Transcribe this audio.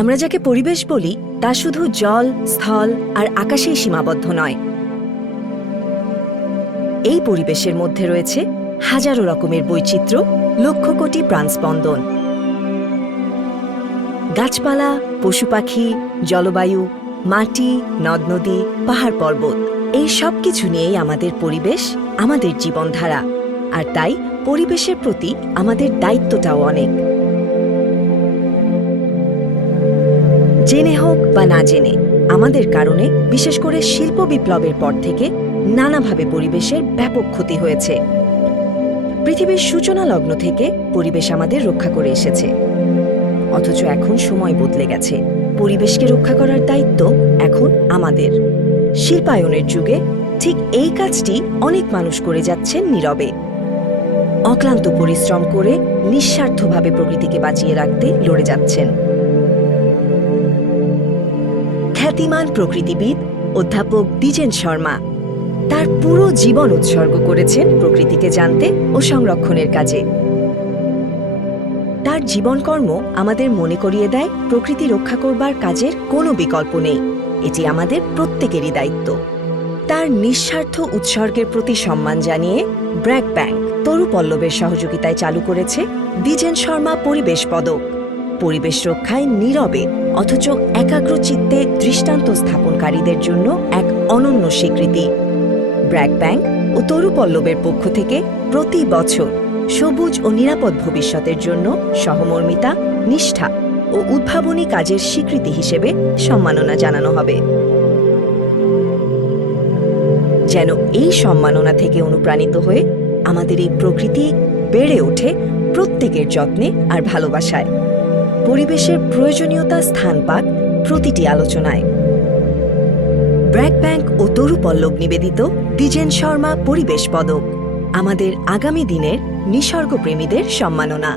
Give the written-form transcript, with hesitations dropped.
আমরা যাকে পরিবেশ বলি তা শুধু জল, স্থল আর আকাশেই সীমাবদ্ধ নয়। এই পরিবেশের মধ্যে রয়েছে হাজারো রকমের বৈচিত্র্য, লক্ষ কোটি প্রাণস্পন্দন। গাছপালা, পশু পাখি, জলবায়ু, মাটি, নদ নদী, পাহাড় পর্বত, এই সব কিছু নিয়েই আমাদের পরিবেশ, আমাদের জীবনধারা। আর তাই পরিবেশের প্রতি আমাদের দায়িত্বটাও অনেক। জেনে হোক বা না জেনে, আমাদের কারণে, বিশেষ করে শিল্প বিপ্লবের পর থেকে নানাভাবে পরিবেশের ব্যাপক ক্ষতি হয়েছে। পৃথিবীর সূচনা লগ্ন থেকে পরিবেশ আমাদের রক্ষা করে এসেছে। অথচ এখন সময় বদলে গেছে। পরিবেশকে রক্ষা করার দায়িত্ব এখন আমাদের। শিল্পায়নের যুগে ঠিক এই কাজটি অনেক মানুষ করে যাচ্ছেন নীরবে। অক্লান্ত পরিশ্রম করে নিঃস্বার্থভাবে প্রকৃতিকে বাঁচিয়ে রাখতে লড়ে যাচ্ছেন। খ্যাতিমান প্রকৃতিবিদ অধ্যাপক দ্বিজেন শর্মা তার পুরো জীবন উৎসর্গ করেছেন প্রকৃতিকে জানতে ও সংরক্ষণের কাজে। তার জীবনকর্ম আমাদের মনে করিয়ে দেয় প্রকৃতি রক্ষা করবার কাজের কোনো বিকল্প নেই, এটি আমাদের প্রত্যেকেরই দায়িত্ব। তার নিঃস্বার্থ উৎসর্গের প্রতি সম্মান জানিয়ে ব্র্যাক ব্যাংক তরু পল্লবের সহযোগিতায় চালু করেছে দ্বিজেন শর্মা পরিবেশ পদক। পরিবেশ রক্ষায় নীরবে অথচ একাগ্র চিত্তে দৃষ্টান্ত স্থাপনকারীদের জন্য এক অনন্য স্বীকৃতি। ব্র্যাক ব্যাংক ও তরু পল্লবের পক্ষ থেকে প্রতি বছর সবুজ ও নিরাপদ ভবিষ্যতের জন্য সহমর্মিতা, নিষ্ঠা ও উদ্ভাবনী কাজের স্বীকৃতি হিসেবে সম্মাননা জানানো হবে। যেন এই সম্মাননা থেকে অনুপ্রাণিত হয়ে আমাদের এই প্রকৃতি বেড়ে ওঠে প্রত্যেকের যত্নে আর ভালোবাসায়। পরিবেশের প্রয়োজনীয়তা স্থান পাক প্রতিটি আলোচনায়। ব্র্যাক ব্যাংক ও তরু পল্লব নিবেদিত দ্বিজেন শর্মা পরিবেশ পদক, আমাদের আগামী দিনের নিসর্গপ্রেমীদের সম্মাননা।